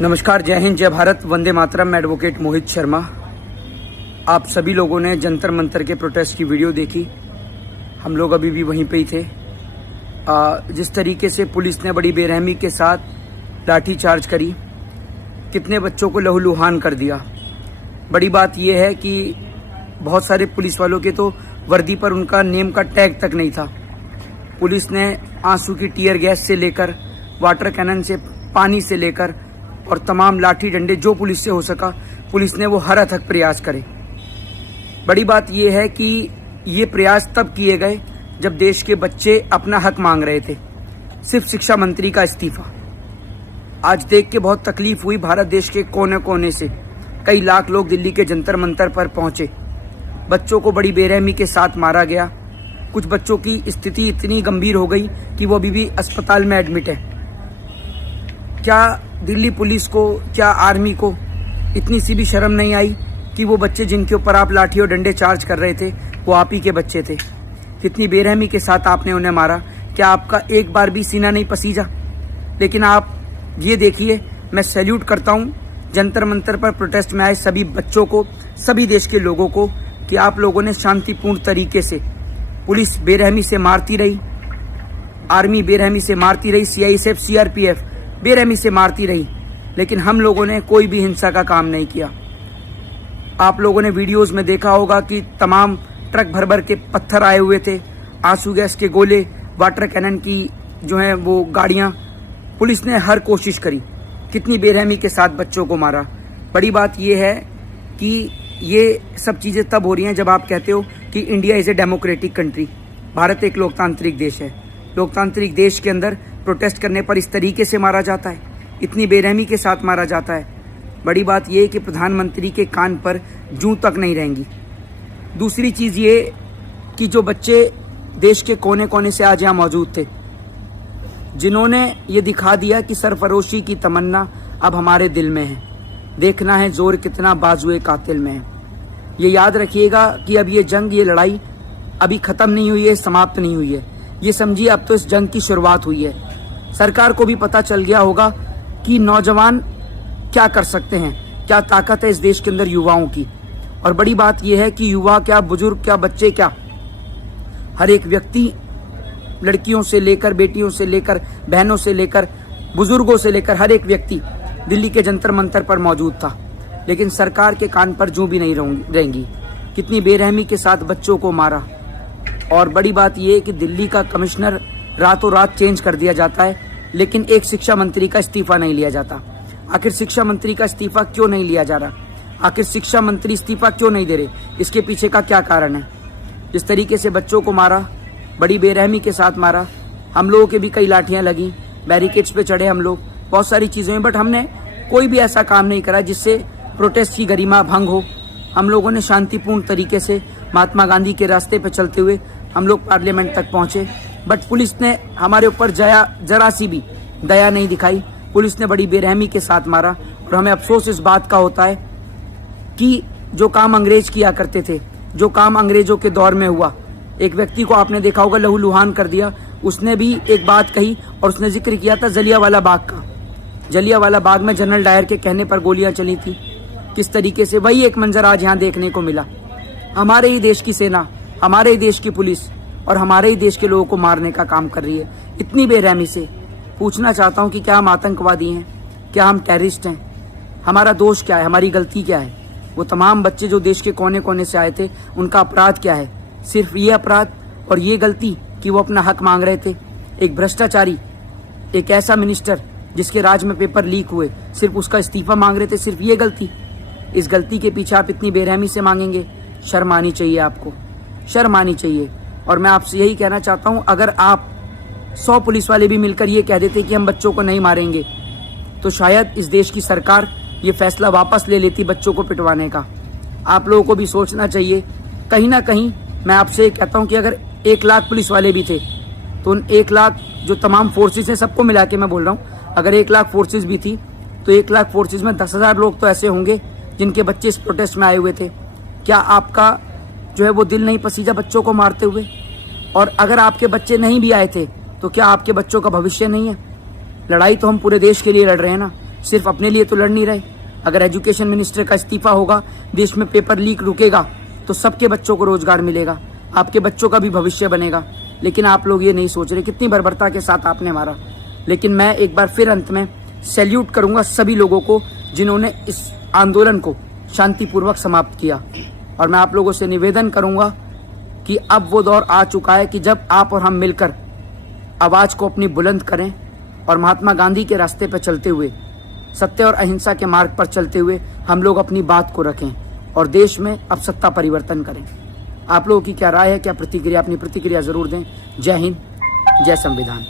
नमस्कार, जय हिंद, जय भारत, वंदे मातरम। मैं एडवोकेट मोहित शर्मा। आप सभी लोगों ने जंतर मंतर के प्रोटेस्ट की वीडियो देखी। हम लोग अभी भी वहीं पे ही थे। जिस तरीके से पुलिस ने बड़ी बेरहमी के साथ लाठी चार्ज करी, कितने बच्चों को लहूलुहान कर दिया। बड़ी बात यह है कि बहुत सारे पुलिस वालों के तो वर्दी पर उनका नेम का टैग तक नहीं था। पुलिस ने आंसू की टीयर गैस से लेकर, वाटर कैनन से, पानी से लेकर और तमाम लाठी डंडे जो पुलिस से हो सका, पुलिस ने वो हर अथक प्रयास करे। बड़ी बात यह है कि ये प्रयास तब किए गए जब देश के बच्चे अपना हक मांग रहे थे। सिर्फ शिक्षा मंत्री का इस्तीफा आज देख के बहुत तकलीफ हुई। भारत देश के कोने कोने से कई लाख लोग दिल्ली के जंतर मंतर पर पहुंचे। बच्चों को बड़ी बेरहमी के साथ मारा गया। कुछ बच्चों की स्थिति इतनी गंभीर हो गई कि वो अभी भी अस्पताल में एडमिट है। क्या दिल्ली पुलिस को, क्या आर्मी को इतनी सी भी शर्म नहीं आई कि वो बच्चे जिनके ऊपर आप लाठी और डंडे चार्ज कर रहे थे वो आप ही के बच्चे थे? कितनी बेरहमी के साथ आपने उन्हें मारा। क्या आपका एक बार भी सीना नहीं पसीजा? लेकिन आप ये देखिए, मैं सैल्यूट करता हूँ जंतर मंतर पर प्रोटेस्ट में आए सभी बच्चों को, सभी देश के लोगों को, कि आप लोगों ने शांतिपूर्ण तरीके से, पुलिस बेरहमी से मारती रही, आर्मी बेरहमी से मारती रही, सीआईएसएफ, सीआरपीएफ बेरहमी से मारती रही, लेकिन हम लोगों ने कोई भी हिंसा का काम नहीं किया। आप लोगों ने वीडियोस में देखा होगा कि तमाम ट्रक भर भर के पत्थर आए हुए थे, आंसू गैस के गोले, वाटर कैनन की जो है वो गाड़ियां। पुलिस ने हर कोशिश करी। कितनी बेरहमी के साथ बच्चों को मारा। बड़ी बात यह है कि ये सब चीज़ें तब हो रही हैं जब आप कहते हो कि India is a democratic country. Bharat एक लोकतांत्रिक देश है। लोकतांत्रिक देश के अंदर प्रोटेस्ट करने पर इस तरीके से मारा जाता है, इतनी बेरहमी के साथ मारा जाता है। बड़ी बात यह है कि प्रधानमंत्री के कान पर जूं तक नहीं रहेंगी। दूसरी चीज़ ये कि जो बच्चे देश के कोने कोने से आज यहाँ मौजूद थे, जिन्होंने ये दिखा दिया कि सरफरोशी की तमन्ना अब हमारे दिल में है, देखना है जोर कितना बाजुए कातिल में है। ये याद रखिएगा कि अब ये जंग, ये लड़ाई अभी ख़त्म नहीं हुई है, समाप्त नहीं हुई है। ये समझिए अब तो इस जंग की शुरुआत हुई है। सरकार को भी पता चल गया होगा कि नौजवान क्या कर सकते हैं, क्या ताकत है इस देश के अंदर युवाओं की। और बड़ी बात यह है कि युवा क्या, बुजुर्ग क्या, बच्चे क्या, हर एक व्यक्ति, लड़कियों से लेकर, बेटियों से लेकर, बहनों से लेकर, बुजुर्गों से लेकर, हर एक व्यक्ति दिल्ली के जंतर मंतर पर मौजूद था। लेकिन सरकार के कान पर जूं भी नहीं रहेंगी। कितनी बेरहमी के साथ बच्चों को मारा। और बड़ी बात यह है कि दिल्ली का कमिश्नर रातों रात चेंज कर दिया जाता है, लेकिन एक शिक्षा मंत्री का इस्तीफा नहीं लिया जाता। आखिर शिक्षा मंत्री का इस्तीफा क्यों नहीं लिया जा रहा? आखिर शिक्षा मंत्री इस्तीफा क्यों नहीं दे रहे? इसके पीछे का क्या कारण है? जिस तरीके से बच्चों को मारा, बड़ी बेरहमी के साथ मारा। हम लोगों के भी कई लाठियां लगी, बैरिकेड्स पे चढ़े हम लोग, बहुत सारी चीज़ें हुई, बट हमने कोई भी ऐसा काम नहीं करा जिससे प्रोटेस्ट की गरिमा भंग हो। हम लोगों ने शांतिपूर्ण तरीके से महात्मा गांधी के रास्ते पर चलते हुए हम लोग पार्लियामेंट तक पहुंचे। बट पुलिस ने हमारे ऊपर जरा सी भी दया नहीं दिखाई। पुलिस ने बड़ी बेरहमी के साथ मारा। और हमें अफसोस इस बात का होता है कि जो काम अंग्रेज किया करते थे, जो काम अंग्रेजों के दौर में हुआ, एक व्यक्ति को आपने देखा होगा लहूलुहान कर दिया। उसने भी एक बात कही और उसने जिक्र किया था जलियांवाला बाग का। जलियांवाला बाग में जनरल डायर के कहने पर गोलियां चली थी। किस तरीके से वही एक मंजर आज यहाँ देखने को मिला। हमारे ही देश की सेना, हमारे ही देश की पुलिस और हमारे ही देश के लोगों को मारने का काम कर रही है इतनी बेरहमी से। पूछना चाहता हूँ कि क्या हम आतंकवादी हैं? क्या हम टेररिस्ट हैं? हमारा दोष क्या है? हमारी गलती क्या है? वो तमाम बच्चे जो देश के कोने कोने से आए थे, उनका अपराध क्या है? सिर्फ ये अपराध और ये गलती कि वो अपना हक मांग रहे थे। एक भ्रष्टाचारी, एक ऐसा मिनिस्टर जिसके राज में पेपर लीक हुए, सिर्फ उसका इस्तीफा मांग रहे थे, सिर्फ ये गलती। इस गलती के पीछे आप इतनी बेरहमी से मांगेंगे? शर्म आनी चाहिए आपको, शर्म आनी चाहिए। और मैं आपसे यही कहना चाहता हूं, अगर आप 100 पुलिस वाले भी मिलकर ये कह देते कि हम बच्चों को नहीं मारेंगे, तो शायद इस देश की सरकार ये फैसला वापस ले लेती बच्चों को पिटवाने का। आप लोगों को भी सोचना चाहिए। कहीं ना कहीं मैं आपसे कहता हूं कि अगर 1 लाख पुलिस वाले भी थे तो उन 1 लाख जो तमाम फोर्सेस हैं, सबको मिला के मैं बोल रहा हूँ, अगर 1 लाख फोर्सेस भी थी तो 1 लाख फोर्सेस में 10,000 लोग तो ऐसे होंगे जिनके बच्चे इस प्रोटेस्ट में आए हुए थे। क्या आपका जो है वो दिल नहीं पसीजा बच्चों को मारते हुए? और अगर आपके बच्चे नहीं भी आए थे तो क्या आपके बच्चों का भविष्य नहीं है? लड़ाई तो हम पूरे देश के लिए लड़ रहे हैं ना। सिर्फ अपने लिए तो लड़ नहीं रहे। अगर एजुकेशन मिनिस्टर का इस्तीफा होगा, देश में पेपर लीक रुकेगा तो सबके बच्चों को रोजगार मिलेगा, आपके बच्चों का भी भविष्य बनेगा। लेकिन आप लोग ये नहीं सोच रहे कितनी बर्बरता के साथ आपने मारा। लेकिन मैं एक बार फिर अंत में सैल्यूट करूंगा सभी लोगों को जिन्होंने इस आंदोलन को शांतिपूर्वक समाप्त किया। और मैं आप लोगों से निवेदन करूंगा कि अब वो दौर आ चुका है कि जब आप और हम मिलकर आवाज को अपनी बुलंद करें और महात्मा गांधी के रास्ते पर चलते हुए, सत्य और अहिंसा के मार्ग पर चलते हुए हम लोग अपनी बात को रखें और देश में अब सत्ता परिवर्तन करें। आप लोगों की क्या राय है, क्या प्रतिक्रिया? अपनी प्रतिक्रिया जरूर दें। जय हिंद, जय संविधान।